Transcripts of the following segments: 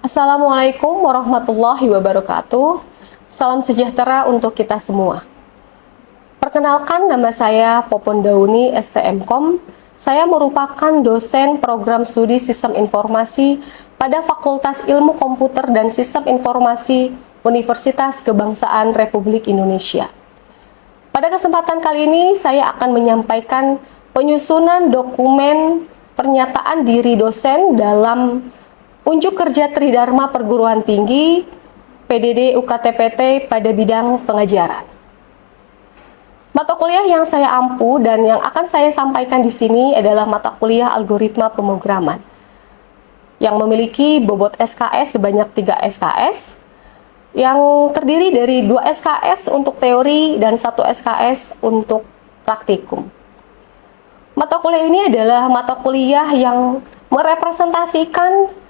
Assalamualaikum warahmatullahi wabarakatuh. Salam sejahtera untuk kita semua. Perkenalkan, nama saya Popon Dauni, STMkom. Saya merupakan dosen program studi Sistem Informasi pada Fakultas Ilmu Komputer dan Sistem Informasi Universitas Kebangsaan Republik Indonesia. Pada kesempatan kali ini, saya akan menyampaikan penyusunan dokumen pernyataan diri dosen dalam Unjuk Kerja Tridharma Perguruan Tinggi PDD UKT-PT pada bidang pengajaran. Mata kuliah yang saya ampu dan yang akan saya sampaikan di sini adalah mata kuliah algoritma pemrograman yang memiliki bobot SKS sebanyak 3 SKS yang terdiri dari 2 SKS untuk teori dan 1 SKS untuk praktikum. Mata kuliah ini adalah mata kuliah yang merepresentasikan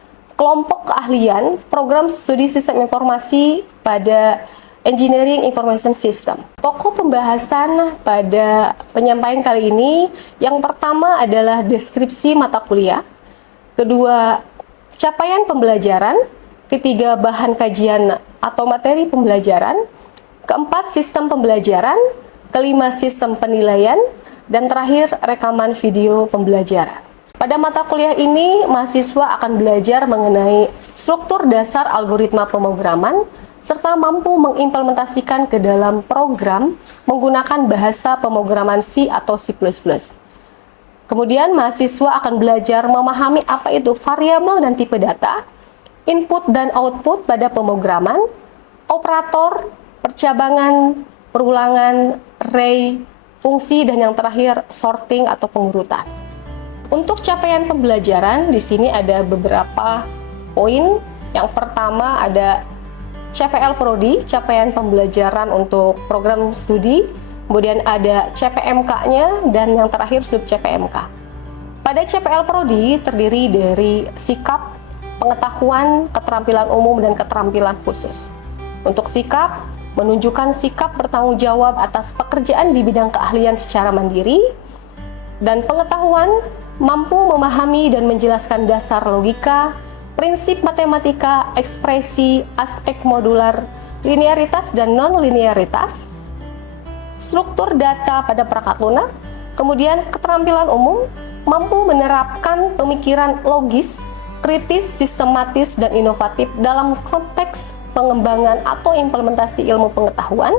kelompok keahlian program studi sistem informasi pada Engineering Information System. Pokok pembahasan pada penyampaian kali ini, yang pertama adalah deskripsi mata kuliah, kedua capaian pembelajaran, ketiga bahan kajian atau materi pembelajaran, keempat sistem pembelajaran, kelima sistem penilaian, dan terakhir rekaman video pembelajaran. Pada mata kuliah ini, mahasiswa akan belajar mengenai struktur dasar algoritma pemrograman, serta mampu mengimplementasikan ke dalam program menggunakan bahasa pemrograman C atau C++. Kemudian, mahasiswa akan belajar memahami apa itu variabel dan tipe data, input dan output pada pemrograman, operator, percabangan, perulangan, array, fungsi, dan yang terakhir sorting atau pengurutan. Untuk capaian pembelajaran, di sini ada beberapa poin. Yang pertama ada CPL Prodi, capaian pembelajaran untuk program studi. Kemudian ada CPMK-nya, dan yang terakhir sub CPMK. Pada CPL Prodi terdiri dari sikap, pengetahuan, keterampilan umum, dan keterampilan khusus. Untuk sikap, menunjukkan sikap bertanggung jawab atas pekerjaan di bidang keahlian secara mandiri, dan pengetahuan, mampu memahami dan menjelaskan dasar logika, prinsip matematika, ekspresi, aspek modular, linearitas dan non-linearitas, struktur data pada perangkat lunak. Kemudian keterampilan umum, mampu menerapkan pemikiran logis, kritis, sistematis, dan inovatif dalam konteks pengembangan atau implementasi ilmu pengetahuan,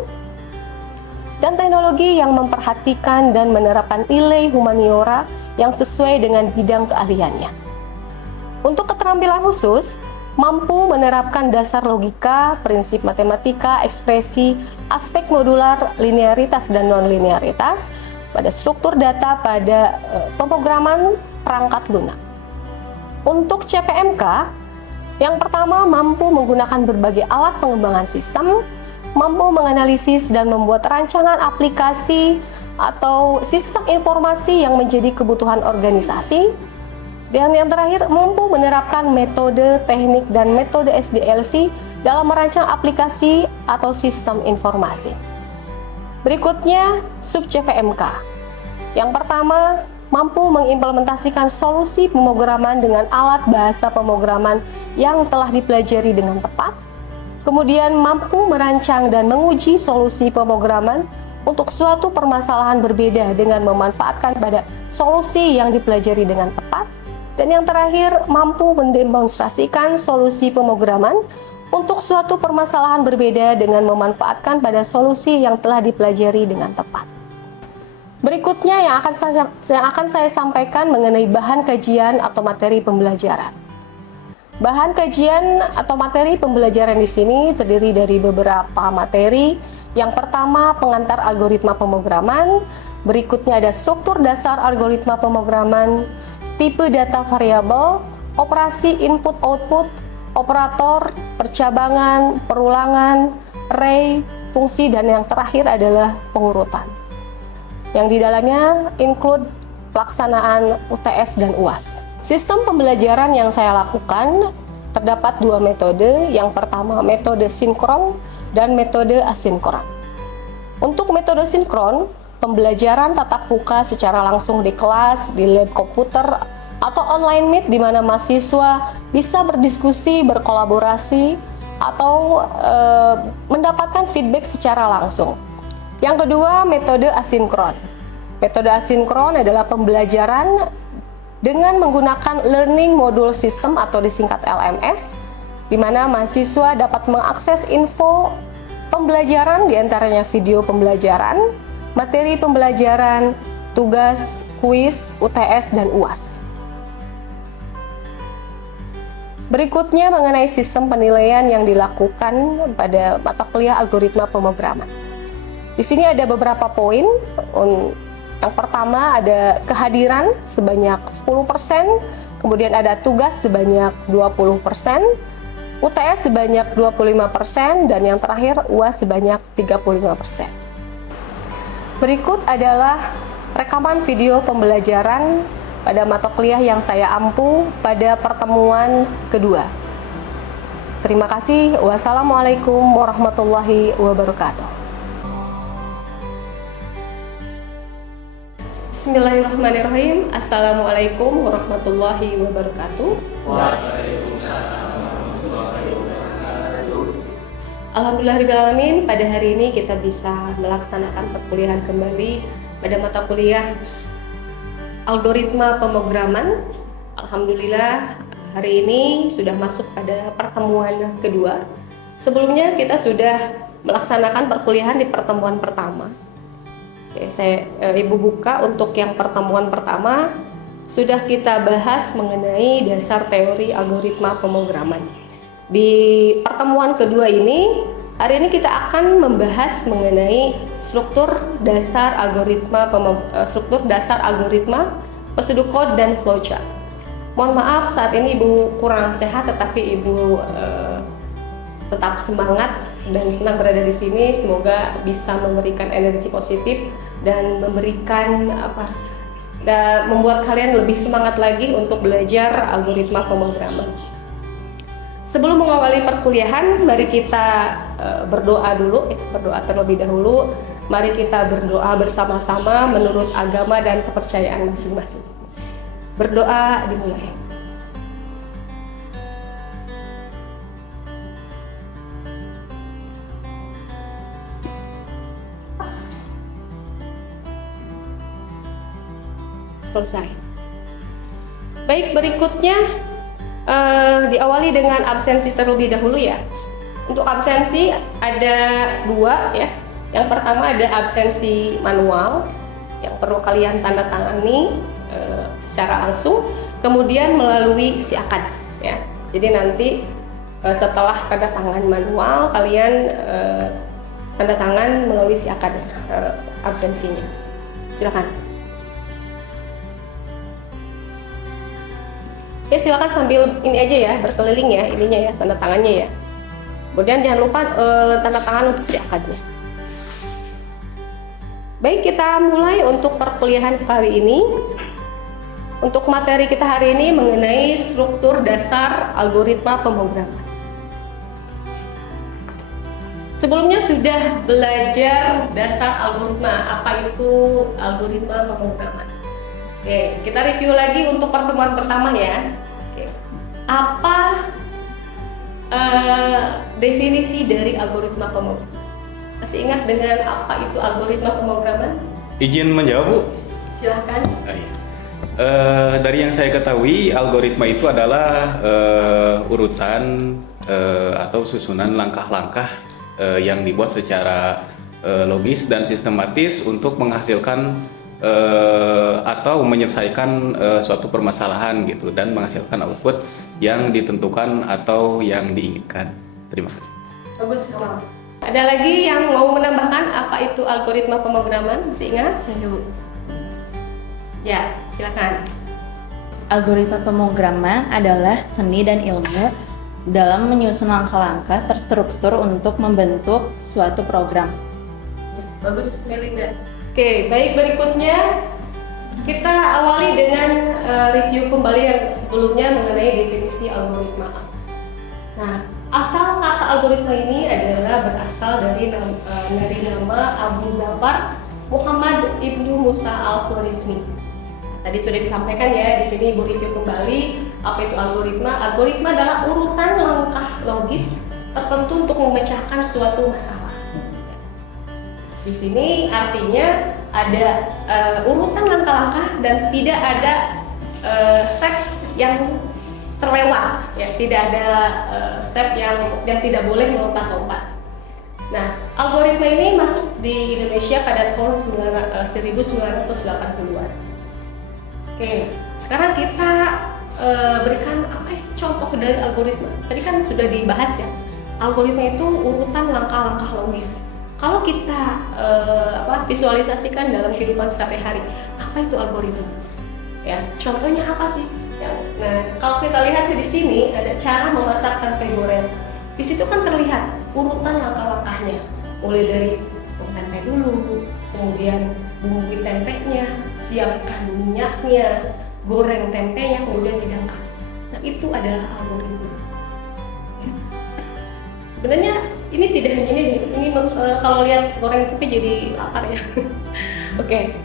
dan teknologi yang memperhatikan dan menerapkan nilai humaniora yang sesuai dengan bidang keahliannya. Untuk keterampilan khusus, mampu menerapkan dasar logika, prinsip matematika, ekspresi, aspek modular, linearitas dan non-linearitas pada struktur data pada pemrograman perangkat lunak. Untuk CPMK, yang pertama mampu menggunakan berbagai alat pengembangan sistem, mampu menganalisis dan membuat rancangan aplikasi atau sistem informasi yang menjadi kebutuhan organisasi. Dan yang terakhir, mampu menerapkan metode, teknik, dan metode SDLC dalam merancang aplikasi atau sistem informasi. Berikutnya, sub CPMK. Yang pertama, mampu mengimplementasikan solusi pemrograman dengan alat bahasa pemrograman yang telah dipelajari dengan tepat. Kemudian mampu merancang dan menguji solusi pemrograman untuk suatu permasalahan berbeda dengan memanfaatkan pada solusi yang dipelajari dengan tepat. Dan yang terakhir, mampu mendemonstrasikan solusi pemrograman untuk suatu permasalahan berbeda dengan memanfaatkan pada solusi yang telah dipelajari dengan tepat. Berikutnya yang akan saya sampaikan mengenai bahan kajian atau materi pembelajaran. Bahan kajian atau materi pembelajaran di sini terdiri dari beberapa materi. Yang pertama, pengantar algoritma pemrograman. Berikutnya ada struktur dasar algoritma pemrograman, tipe data variabel, operasi input-output, operator, percabangan, perulangan, array, fungsi, dan yang terakhir adalah pengurutan. Yang di dalamnya include pelaksanaan UTS dan UAS. Sistem pembelajaran yang saya lakukan terdapat 2 metode. Yang pertama metode sinkron dan metode asinkron. Untuk metode sinkron, pembelajaran tatap muka secara langsung di kelas, di lab komputer, atau online meet di mana mahasiswa bisa berdiskusi, berkolaborasi, atau mendapatkan feedback secara langsung. Yang kedua, metode asinkron. Metode asinkron adalah pembelajaran dengan menggunakan Learning Module System atau disingkat LMS, di mana mahasiswa dapat mengakses info pembelajaran, diantaranya video pembelajaran, materi pembelajaran, tugas, kuis, UTS, dan UAS. Berikutnya mengenai sistem penilaian yang dilakukan pada mata kuliah algoritma pemrograman. Di sini ada beberapa poin. Yang pertama ada kehadiran sebanyak 10%, kemudian ada tugas sebanyak 20%, UTS sebanyak 25%, dan yang terakhir UAS sebanyak 35%. Berikut adalah rekaman video pembelajaran pada mata kuliah yang saya ampu pada pertemuan kedua. Terima kasih. Wassalamualaikum warahmatullahi wabarakatuh. Bismillahirrahmanirrahim. Assalamualaikum warahmatullahi wabarakatuh. Waalaikumsalam warahmatullahi wabarakatuh. Alhamdulillahirrahmanirrahim. Pada hari ini kita bisa melaksanakan perkuliahan kembali pada mata kuliah algoritma pemrograman. Alhamdulillah hari ini sudah masuk pada pertemuan kedua. Sebelumnya kita sudah melaksanakan perkuliahan di pertemuan pertama. Oke, Ibu buka untuk yang pertemuan pertama, sudah kita bahas mengenai dasar teori algoritma pemrograman. Di pertemuan kedua ini, hari ini kita akan membahas mengenai struktur dasar algoritma pseudocode dan flowchart. Mohon maaf saat ini Ibu kurang sehat, tetapi Ibu tetap semangat dan senang berada di sini. Semoga bisa memberikan energi positif dan memberikan membuat kalian lebih semangat lagi untuk belajar algoritma pemrograman. Sebelum mengawali perkuliahan, mari kita berdoa terlebih dahulu. Mari kita berdoa bersama-sama menurut agama dan kepercayaan masing-masing. Berdoa dimulai. Selesai. Baik, berikutnya diawali dengan absensi terlebih dahulu ya. Untuk absensi ada dua ya. Yang pertama ada absensi manual yang perlu kalian tanda tangani secara langsung, kemudian melalui si akad ya. Jadi nanti setelah tanda tangan manual kalian tanda tangan melalui si akad absensinya. Silakan. Ya, silakan sambil ini aja ya, berkeliling ya ininya ya, tanda tangannya ya. Kemudian jangan lupa tanda tangan untuk si akadnya. Baik, kita mulai untuk perkuliahan kali ini. Untuk materi kita hari ini mengenai struktur dasar algoritma pemrograman. Sebelumnya sudah belajar dasar algoritma, apa itu algoritma pemrograman. Oke, kita review lagi untuk pertemuan pertama ya. Oke. Apa definisi dari algoritma pemrograman? Masih ingat dengan apa itu algoritma pemrograman? Izin menjawab, Bu? Silahkan. Dari yang saya ketahui, algoritma itu adalah urutan atau susunan langkah-langkah yang dibuat secara logis dan sistematis untuk menghasilkan atau menyelesaikan suatu permasalahan gitu dan menghasilkan output yang ditentukan atau yang diinginkan. Terima kasih. Bagus, sama. Ada lagi yang mau menambahkan apa itu algoritma pemrograman? Masih ingat? Ya, silakan. Algoritma pemrograman adalah seni dan ilmu dalam menyusun langkah-langkah terstruktur untuk membentuk suatu program. Bagus, Melinda. Oke, baik, berikutnya kita awali dengan review kembali yang sebelumnya mengenai definisi algoritma. Nah, asal kata algoritma ini adalah berasal dari nama Abu Zafar Muhammad Ibnu Musa Al-Khwarizmi. tadi sudah disampaikan ya, di sini Ibu review kembali apa itu algoritma. Algoritma adalah urutan langkah logis tertentu untuk memecahkan suatu masalah. Di sini artinya ada urutan langkah-langkah dan tidak ada step yang terlewat, ya, tidak ada step yang tidak boleh melompat-lompat. Nah, algoritma ini masuk di Indonesia pada tahun 1980-an. Oke, sekarang kita berikan apa sih contoh dari algoritma? Tadi kan sudah dibahas ya, algoritma itu urutan langkah-langkah logis. Kalau kita visualisasikan dalam kehidupan sehari-hari, apa itu algoritma? Ya, contohnya apa sih? Nah, kalau kita lihat di sini ada cara memasak tempe goreng. Di situ kan terlihat urutan langkah-langkahnya, mulai dari tutung tempe dulu, kemudian bumbui tempenya, siapkan minyaknya, goreng tempenya, kemudian didangkal. Nah, itu adalah algoritma. Ya. Sebenarnya ini tidak hanya ini kalau lihat goreng tempe jadi lapar ya. Oke.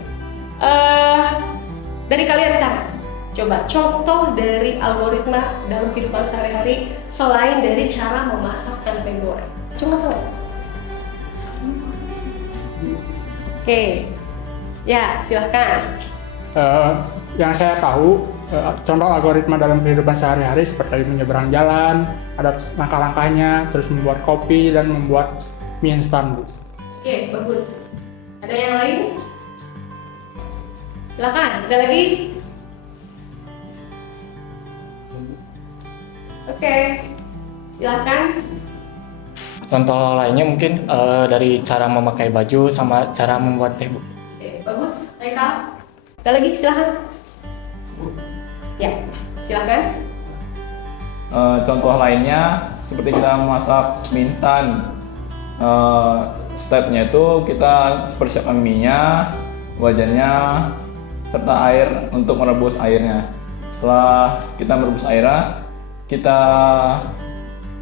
Dari kalian sekarang, coba contoh dari algoritma dalam kehidupan sehari-hari selain dari cara memasak tempe goreng. Cuma kalian. Oke. Ya, silahkan. Yang saya tahu, contoh algoritma dalam kehidupan sehari-hari seperti menyeberang jalan, ada langkah-langkahnya, terus membuat kopi dan membuat mie instan, Bu. Oke, bagus. Ada yang lain? Silakan, ada lagi? Oke, silakan. Contoh lainnya mungkin dari cara memakai baju sama cara membuat teh, Bu. Oke, bagus. Eka, ada lagi? Silakan. Ya, silakan. Contoh lainnya seperti kita memasak mie instan. Stepnya itu kita persiapkan minyak, wajannya, serta air untuk merebus airnya. Setelah kita merebus airnya, kita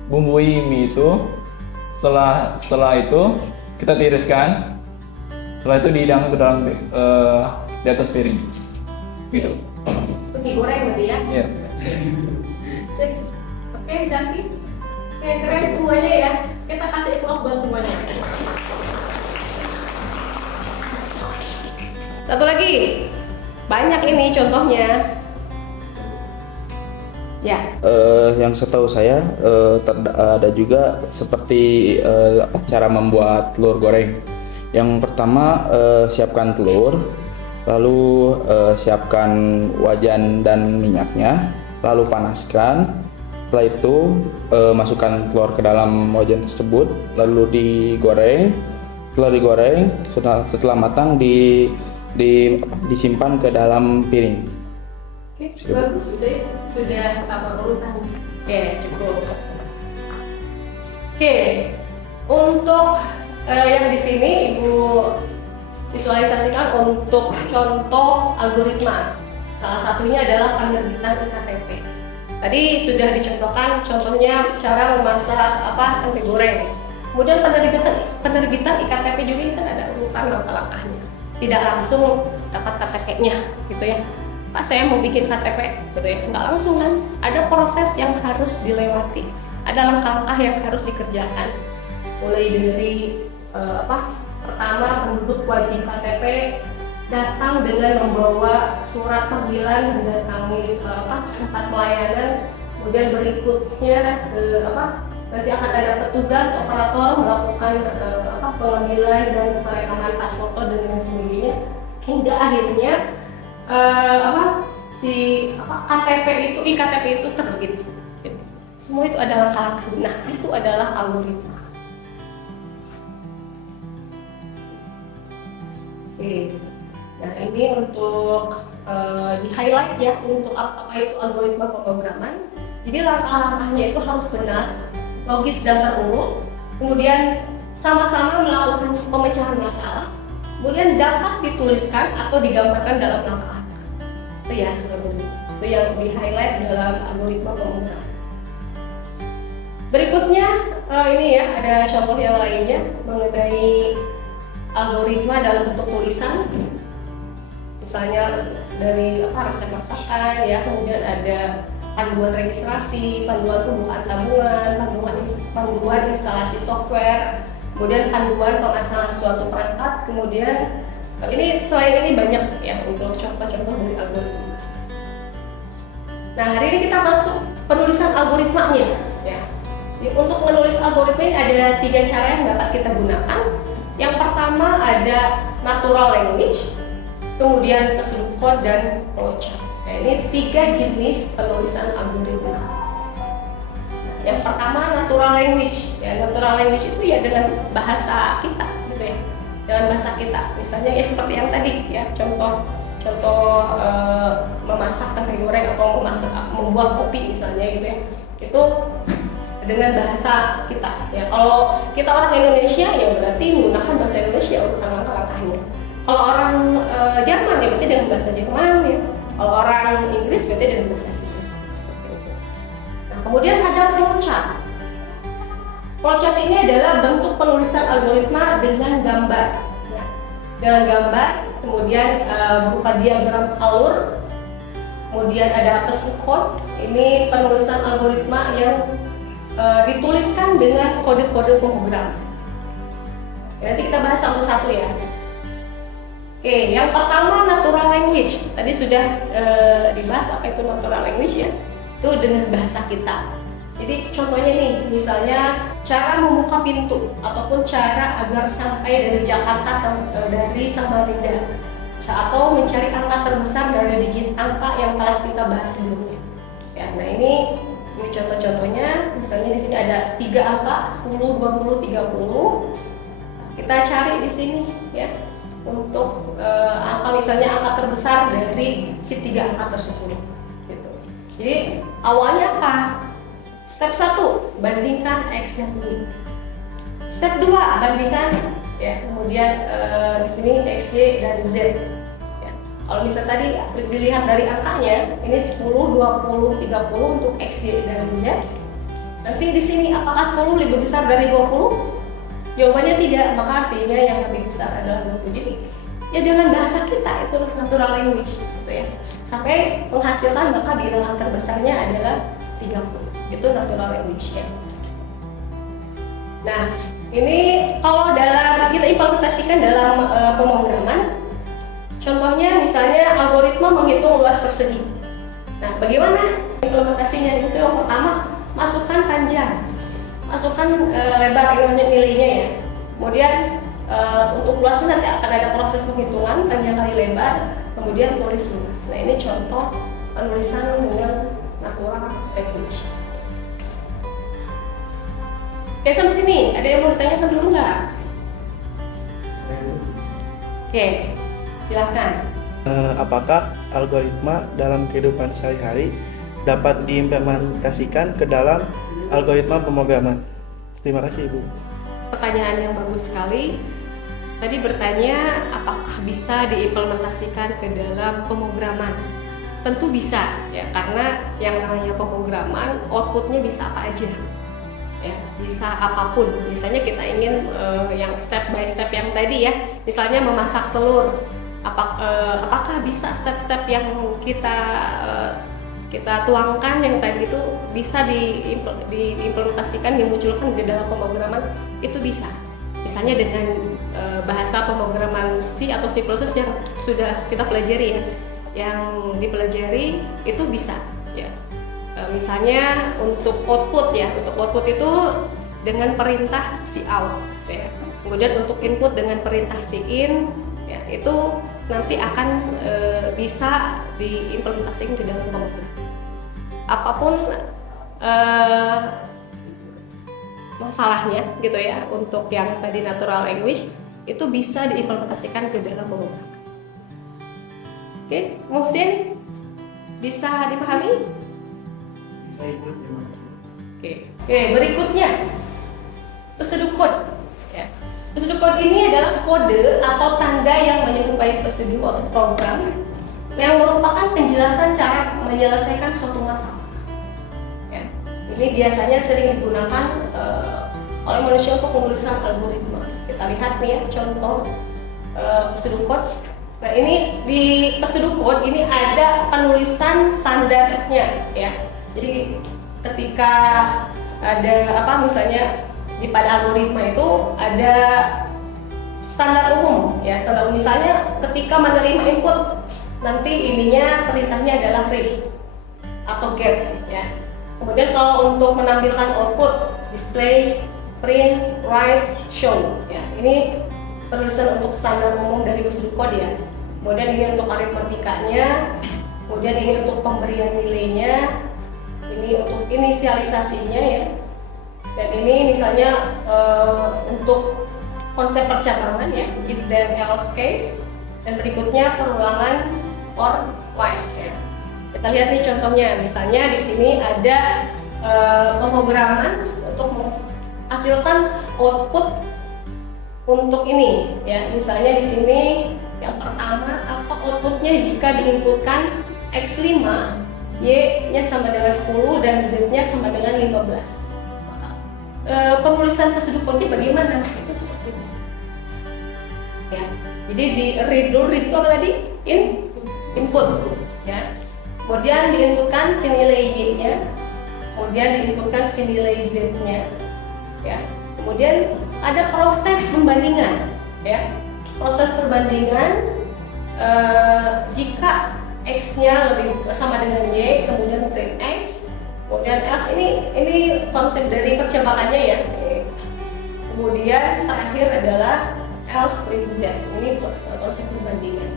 bumbui mie itu. Setelah itu kita tiriskan. Setelah itu dihidangkan ke dalam di atas piring. Gitu. Itu mie goreng berarti ya? Iya. Oke, Zaki. Oke, keren semuanya ya. Kita kasih applause buat semuanya. Satu lagi. Banyak ini contohnya. Ya. Yang setahu saya ada juga seperti cara membuat telur goreng. Yang pertama siapkan telur, lalu siapkan wajan dan minyaknya, lalu panaskan. Setelah itu masukkan telur ke dalam wajan tersebut, lalu digoreng. Setelah digoreng, setelah matang disimpan ke dalam piring. Oke, bagus, sudah sama urutan. Oke, cukup. Oke, untuk yang di sini Ibu visualisasikan untuk contoh algoritma. Salah satunya adalah penerbitan IKTP. Tadi sudah dicontohkan contohnya cara memasak tempe goreng. Kemudian penerbitan IKTP juga ini kan ada urutan langkah-langkahnya. Tidak langsung dapat KTP-nya gitu ya. Pak, saya mau bikin KTP, gitu ya, nggak langsung kan? Ada proses yang harus dilewati, ada langkah-langkah yang harus dikerjakan. Mulai dari pertama penduduk wajib KTP datang dengan membawa surat panggilan mendatangi tempat pelayanan. Kemudian berikutnya nanti akan ada petugas operator melakukan pengambilan dan perekaman pas foto dan lain sebagainya hingga akhirnya KTP itu, IKTP itu terbit. Semua itu adalah langkah-langkah. Nah, itu adalah algoritma. Oke. Nah, ini untuk di-highlight ya untuk apa itu algoritma pemrograman. Jadi langkah-langkahnya itu harus benar, logis dan terurut. Kemudian sama-sama melakukan pemecahan masalah. Kemudian dapat dituliskan atau digambarkan dalam langkah-langkah. Itu ya, itu yang di-highlight dalam algoritma pemrograman. Berikutnya ini ya ada contoh yang lainnya mengenai algoritma dalam bentuk tulisan. misalnya dari resep masakan ya, kemudian ada panduan registrasi, panduan pembukaan tabungan, panduan instalasi software, kemudian panduan pemasangan suatu perangkat, kemudian ini selain ini banyak ya untuk contoh-contoh dari algoritma. Nah, hari ini kita masuk penulisan algoritmanya ya. Untuk menulis algoritma ini ada 3 cara yang dapat kita gunakan. Yang pertama ada natural language, kemudian pseudocode dan flowchart. Nah, ini 3 jenis penulisan algoritma. Yang pertama natural language. Ya, natural language itu ya dengan bahasa kita gitu ya. Dengan bahasa kita. Misalnya ya seperti yang tadi ya, contoh memasak tempe goreng atau membuat kopi misalnya gitu ya. Itu dengan bahasa kita ya. Kalau kita orang Indonesia ya berarti menggunakan bahasa Indonesia untuk langkah-langkahnya. Kalau orang Jerman ya berarti dengan bahasa Jerman ya. Kalau orang Inggris berarti dengan bahasa Inggris seperti itu. Nah, kemudian ada flowchart. Flowchart ini adalah bentuk penulisan algoritma dengan gambar ya. Dengan gambar, kemudian berupa diagram alur, kemudian ada pseudocode. Ini penulisan algoritma yang dituliskan dengan kode-kode pemrogram. Nanti kita bahas satu-satu ya. Oke, yang pertama natural language. Tadi sudah dibahas apa itu natural language ya. Itu dengan bahasa kita. Jadi contohnya nih, misalnya cara membuka pintu ataupun cara agar sampai dari Jakarta dari Samarinda, atau mencari angka terbesar dari digit angka yang telah kita bahas sebelumnya. Ya, nah ini contoh-contohnya. Misalnya di sini ada 3 angka 10, 20, 30. Kita cari di sini ya untuk angka, misalnya angka terbesar dari si 3 angka tersebut. Gitu. Jadi awalnya apa? Step 1 bandingkan X dan Y. Step 2 bandingkan ya, kemudian di sini X, Y dan Z. Ya. Kalau misalnya tadi dilihat dari angkanya, ini 10, 20, 30 untuk X, Y dan Z. Nanti di sini apakah 10 lebih besar dari 20? Jawabannya tidak, maka artinya yang lebih besar adalah 20. Jadi ya dengan bahasa kita itu natural language gitu ya. Sampai menghasilkan maka bilangan terbesarnya adalah 30. Itu natural language-nya. Nah, ini kalau dalam kita implementasikan dalam pemrograman, contohnya misalnya algoritma menghitung luas persegi. Nah, bagaimana implementasinya? Itu yang pertama, masukkan panjang, masukkan lebar, ini maksudnya nilainya ya. Kemudian untuk luasnya nanti akan ada proses penghitungan panjang kali lebar, kemudian tulis luas. Nah, ini contoh penulisan dengan natural language. Oke, sampai sini ada yang mau ditanyakan dulu nggak? Oke, silahkan. Apakah algoritma dalam kehidupan sehari-hari dapat diimplementasikan ke dalam algoritma pemrograman? Terima kasih, Ibu. Pertanyaan yang bagus sekali. Tadi bertanya apakah bisa diimplementasikan ke dalam pemrograman? Tentu bisa ya, karena yang namanya pemrograman outputnya bisa apa aja. Ya, bisa apapun. Misalnya kita ingin yang step by step yang tadi ya, misalnya memasak telur, apakah bisa step-step yang kita tuangkan yang tadi itu bisa diimplementasikan, dimunculkan di dalam pemrograman? Itu bisa. Misalnya dengan bahasa pemrograman C atau C++ yang sudah kita pelajari ya, yang dipelajari itu bisa ya. Misalnya untuk output ya, untuk output itu dengan perintah cout ya. Kemudian untuk input dengan perintah in ya, itu nanti akan bisa diimplementasikan ke dalam pemrograman. Apapun masalahnya gitu ya, untuk yang tadi natural language itu bisa diimplementasikan ke dalam pemrograman. Oke, Muhsin, bisa dipahami? Oke, berikutnya pseudocode. Ya. Pseudocode ini adalah kode atau tanda yang menyerupai prosedur atau program yang merupakan penjelasan cara menyelesaikan suatu masalah. Ya. Ini biasanya sering digunakan oleh manusia untuk penulisan algoritma. Kita lihat nih ya contoh pseudocode. Nah, ini di Pesudu Code ini ada penulisan standarnya ya. Jadi ketika ada misalnya di pada algoritma itu ada standar umum ya, standar umum misalnya ketika menerima input nanti ininya perintahnya adalah read atau get ya. Kemudian kalau untuk menampilkan output display, print, write, show ya. Ini penulisan untuk standar umum dari Pesudu Code ya. Kemudian ini untuk aritmatikanya, kemudian ini untuk pemberian nilainya, ini untuk inisialisasinya ya. Dan ini misalnya untuk konsep percabangan ya, if then else case, dan berikutnya perulangan or while ya. Kita lihat nih contohnya, misalnya di sini ada pemrograman untuk menghasilkan output untuk ini ya. Misalnya di sini yang pertama apa outputnya jika diinputkan X5, Y-nya sama dengan 10 dan Z-nya sama dengan 15. Maka penulisan Pesudu Code bagaimana? Itu seperti ini. Ya. Jadi di read dulu, read itu apa tadi? Input ya. Kemudian diinputkan si nilai Y-nya, kemudian diinputkan si nilai Z-nya. Ya. Kemudian ada proses pembandingan ya. Proses perbandingan jika X-nya lebih sama dengan Y, kemudian print X, kemudian else, ini konsep dari percabangannya ya. Kemudian terakhir adalah else print Z, ini konsep perbandingan.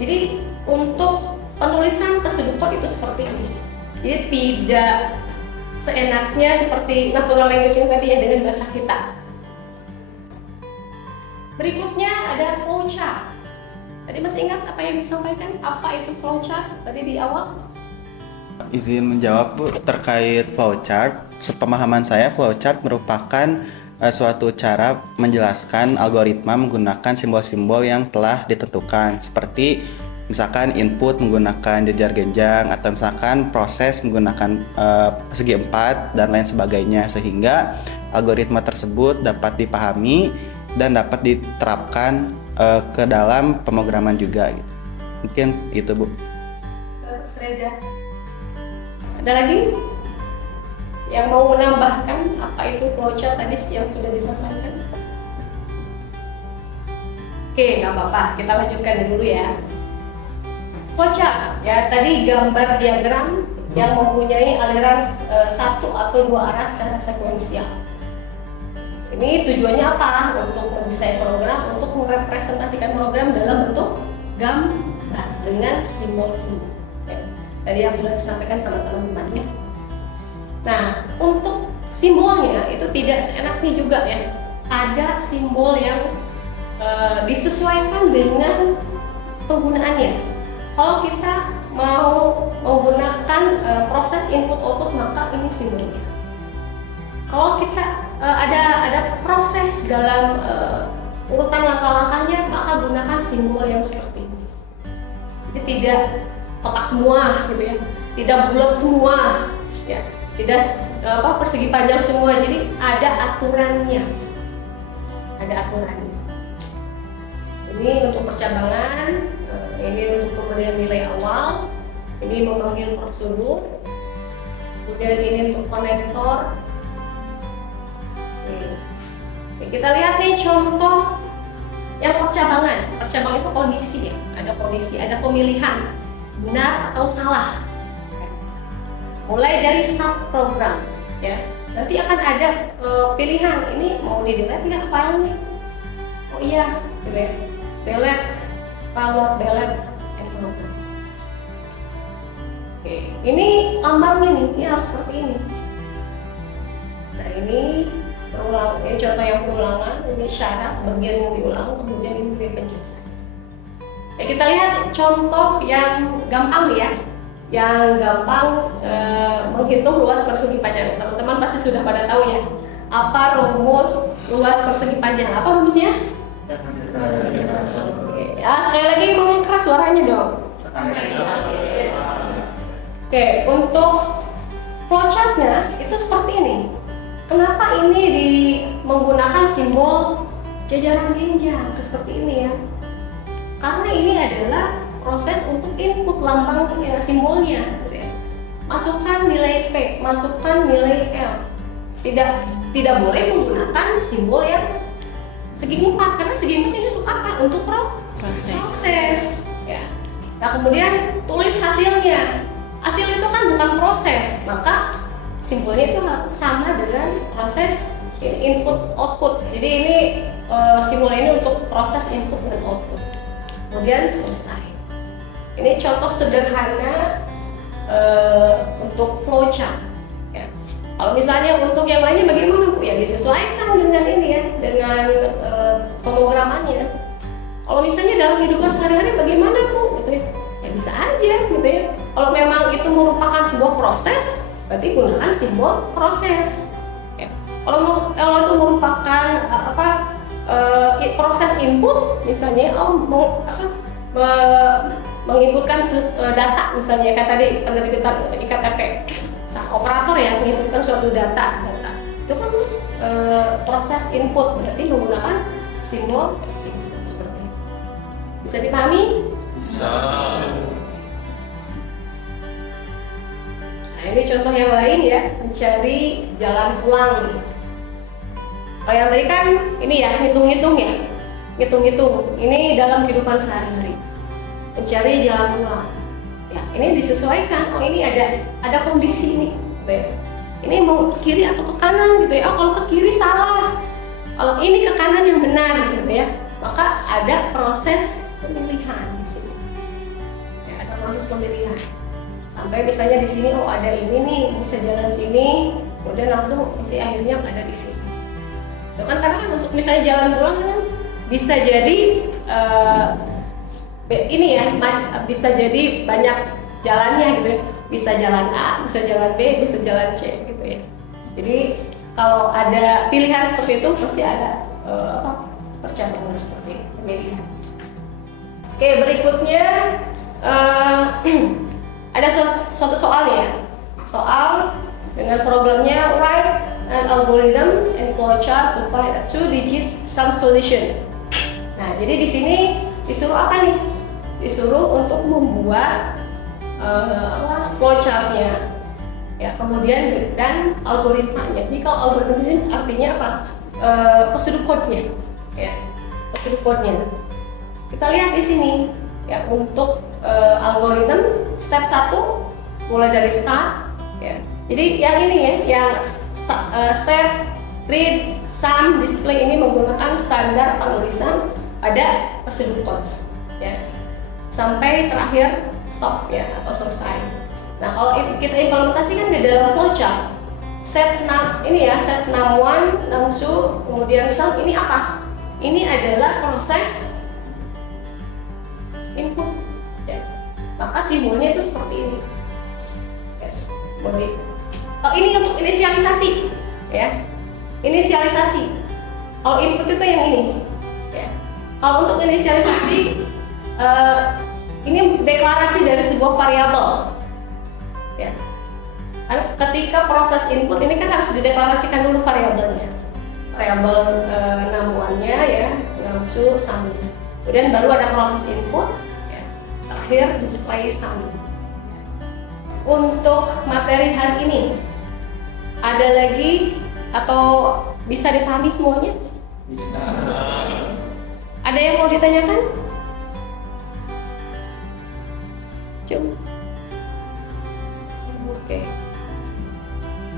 Jadi untuk penulisan Pesudu Code itu seperti ini. Jadi tidak seenaknya seperti natural language yang tadi ya dengan bahasa kita. Berikutnya ada flowchart. Tadi masih ingat apa yang disampaikan? Apa itu flowchart tadi di awal? Izin menjawab Bu, terkait flowchart. Sepemahaman saya flowchart merupakan suatu cara menjelaskan algoritma menggunakan simbol-simbol yang telah ditentukan, seperti misalkan input menggunakan jejar genjang atau misalkan proses menggunakan persegi 4 dan lain sebagainya, sehingga algoritma tersebut dapat dipahami dan dapat diterapkan ke dalam pemrograman juga gitu. Mungkin itu Bu. Terus Reza, ada lagi yang mau menambahkan apa itu flowchart tadi yang sudah disampaikan? Oke, nggak apa-apa, kita lanjutkan dulu ya. Flowchart ya, tadi gambar diagram yang mempunyai aliran satu atau dua arah secara sekuensial. Ini tujuannya apa? Untuk mendesain program, untuk merepresentasikan program dalam bentuk gambar dengan simbol-simbol. Ya, tadi yang sudah disampaikan sama teman-teman ya. Nah, untuk simbolnya itu tidak seenaknya juga ya. Ada simbol yang disesuaikan dengan penggunaannya. Kalau kita mau menggunakan proses input output, maka ini simbolnya. Kalau kita ada proses dalam urutan langkah-langkahnya, maka gunakan simbol yang seperti ini. Jadi tidak kotak semua gitu ya, tidak bulat semua ya, tidak persegi panjang semua. Jadi ada aturannya, ada aturannya. Ini untuk percabangan, ini untuk pemberian nilai awal, ini memanggil prosedur, kemudian ini untuk konektor. Oke, kita lihat nih contoh yang percabangan. Percabangan itu kondisi ya, ada kondisi, ada pemilihan benar atau salah. Mulai dari start program ya, nanti akan ada pilihan, ini mau di delete nggak filenya? Oh iya, gitu ya, delete file, not delete envelope. Oke, ini lambangnya nih, ini harus seperti ini. Nah ini berulang, ini contoh yang perulangan, ini syarat bagian yang diulang, kemudian ini penjelasan. Ya, kita lihat contoh yang gampang ya, yang gampang menghitung luas persegi panjang. Teman-teman pasti sudah pada tahu ya, apa rumus luas persegi panjang? Apa rumusnya? Oke, ya sekali lagi ngomong keras suaranya dong. Oke, untuk flowchartnya itu seperti ini. Kenapa ini menggunakan simbol jajaran genjang seperti ini ya? Karena ini adalah proses untuk input lambang simbolnya, gitu ya. Masukkan nilai P, masukkan nilai L. Tidak boleh menggunakan simbol yang segi 4, karena segi 4 ini untuk apa? Untuk proses. Ya. Nah kemudian tulis hasilnya. Hasil itu kan bukan proses, maka simbolnya itu sama dengan proses input output. Jadi ini simbol ini untuk proses input dan output. Kemudian selesai. Ini contoh sederhana untuk flowchart. Ya. Kalau misalnya untuk yang lainnya bagaimana Bu? Ya disesuaikan dengan ini ya, dengan pemrogramannya. Kalau misalnya dalam kehidupan sehari-hari bagaimana Bu? Gitu ya. Ya bisa aja gitu ya. Kalau memang itu merupakan sebuah proses, berarti gunakan simbol proses. Ya. Kalau itu merupakan proses input, misalnya menginputkan data, misalnya kayak tadi penerbitan IKTP, operator ya menginputkan suatu data itu kan proses input, berarti menggunakan simbol input seperti itu. Bisa dipahami? Bisa. Nah, ini contoh yang lain ya, mencari jalan pulang nih. Kalau yang tadi kan ini ya, ngitung-ngitung ya, ngitung-ngitung. Ini dalam kehidupan sehari-hari, mencari jalan pulang. Ya, ini disesuaikan. Oh ini ada kondisi nih. Ini mau ke kiri atau ke kanan gitu ya. Oh kalau ke kiri salah. Kalau ini ke kanan yang benar gitu ya. Maka ada proses pemilihan di sini. Ya, ada proses pemilihan. Sampai misalnya di sini oh ada ini nih bisa jalan sini, kemudian langsung nanti akhirnya ada di sini. Itu kan karena kan untuk misalnya jalan pulang kan bisa jadi ini ya bisa jadi banyak jalannya gitu ya. Bisa jalan A, bisa jalan B, bisa jalan C gitu ya. Jadi kalau ada pilihan seperti itu pasti ada percabangan seperti ini, pemilihan. Oke, berikutnya ada suatu soal ya. Soal dengan programnya write an algorithm and flowchart to find a 2-digit sum solution. Nah, jadi di sini disuruh apa nih? Disuruh untuk membuat flowchartnya, ya kemudian dan algoritmanya. Jadi kalau algoritma di sini artinya apa? Prosedur code-nya, ya prosedur code-nya. Kita lihat di sini, ya untuk algoritma step 1 mulai dari start, ya. Jadi yang ini ya, yang set, read, sum, display ini menggunakan standar penulisan pada prosedur code, ya sampai terakhir stop ya atau selesai. Nah kalau kita implementasikan di dalam flowchart, set 6 ini ya, set 61, 62, kemudian sum ini apa? Ini adalah proses input, ya. Maka simbolnya itu seperti ini. Ya. Oh ini untuk inisialisasi, ya. Inisialisasi. Kalau input itu yang ini, ya. Kalau untuk inisialisasi ini deklarasi dari sebuah variabel, ya. Ketika proses input ini kan harus dideklarasikan dulu variabelnya, variabel namuannya ya, namsu, sumnya. Kemudian baru ada proses input, ya. Terakhir display sum. Untuk materi hari ini ada lagi atau bisa dipahami semuanya? Bisa. Ada yang mau ditanyakan? Oke.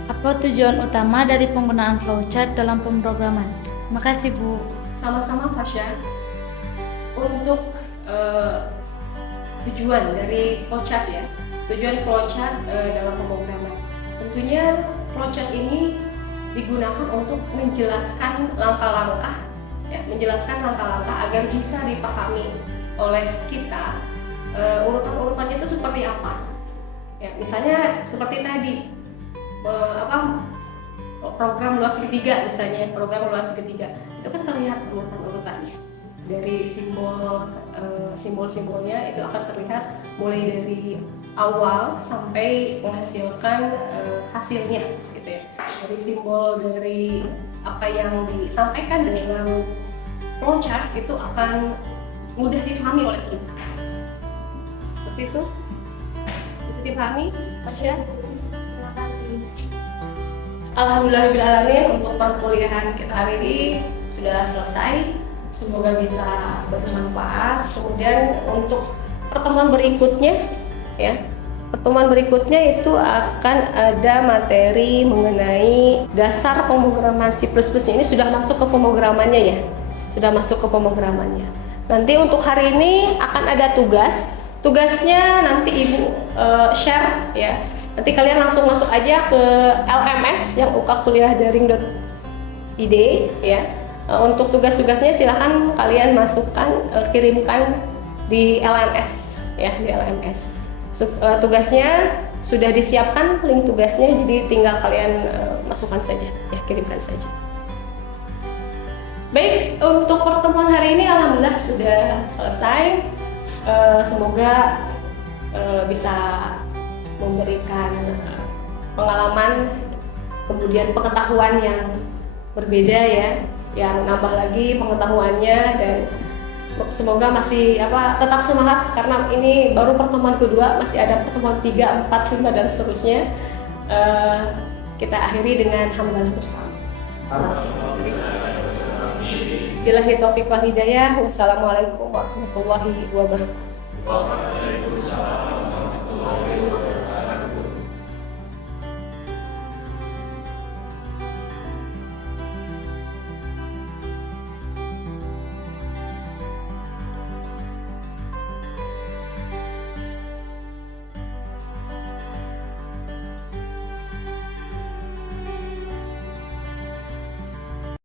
Apa tujuan utama dari penggunaan flowchart dalam pemrograman? Terima kasih Bu. Sama-sama Fasya. Untuk tujuan dari flowchart ya, tujuan flowchart dalam pemrograman. Tentunya flowchart ini digunakan untuk menjelaskan langkah-langkah, ya, menjelaskan langkah-langkah agar bisa dipahami oleh kita. Urutan-urutannya itu seperti apa? Ya, misalnya seperti tadi program luas ketiga misalnya, program luas ketiga itu kan terlihat urutan-urutannya dari simbol-simbolnya itu akan terlihat mulai dari awal sampai menghasilkan hasilnya gitu ya. Dari simbol dari apa yang disampaikan dengan flowchart itu akan mudah dipahami oleh kita. Seperti itu. Bisa dipahami, Tasya? Terima kasih. Alhamdulillahirrahmanirrahim, untuk perkuliahan kita hari ini sudah selesai. Semoga bisa bermanfaat. Kemudian untuk pertemuan berikutnya, ya, pertemuan berikutnya itu akan ada materi mengenai dasar pemrograman C++ ini sudah masuk ke pemrogramannya ya, sudah masuk ke pemrogramannya. Nanti untuk hari ini akan ada tugas. Tugasnya nanti Ibu share ya. Nanti kalian langsung masuk aja ke LMS yang ukakuliahdaring.id ya. Untuk tugas-tugasnya silahkan kalian masukkan, kirimkan di LMS ya, di LMS. Tugasnya sudah disiapkan, link tugasnya, jadi tinggal kalian masukkan saja ya, kirimkan saja. Baik, untuk pertemuan hari ini alhamdulillah sudah selesai. Semoga bisa memberikan pengalaman, kemudian pengetahuan yang berbeda ya, yang nambah lagi pengetahuannya, dan semoga masih tetap semangat karena ini baru pertemuan kedua, masih ada pertemuan 3, 4, 5 dan seterusnya. Kita akhiri dengan hamdalah bersama. Billahi taufiq wal hidayah. Wassalamualaikum warahmatullahi wabarakatuh. Waalaikumsalam.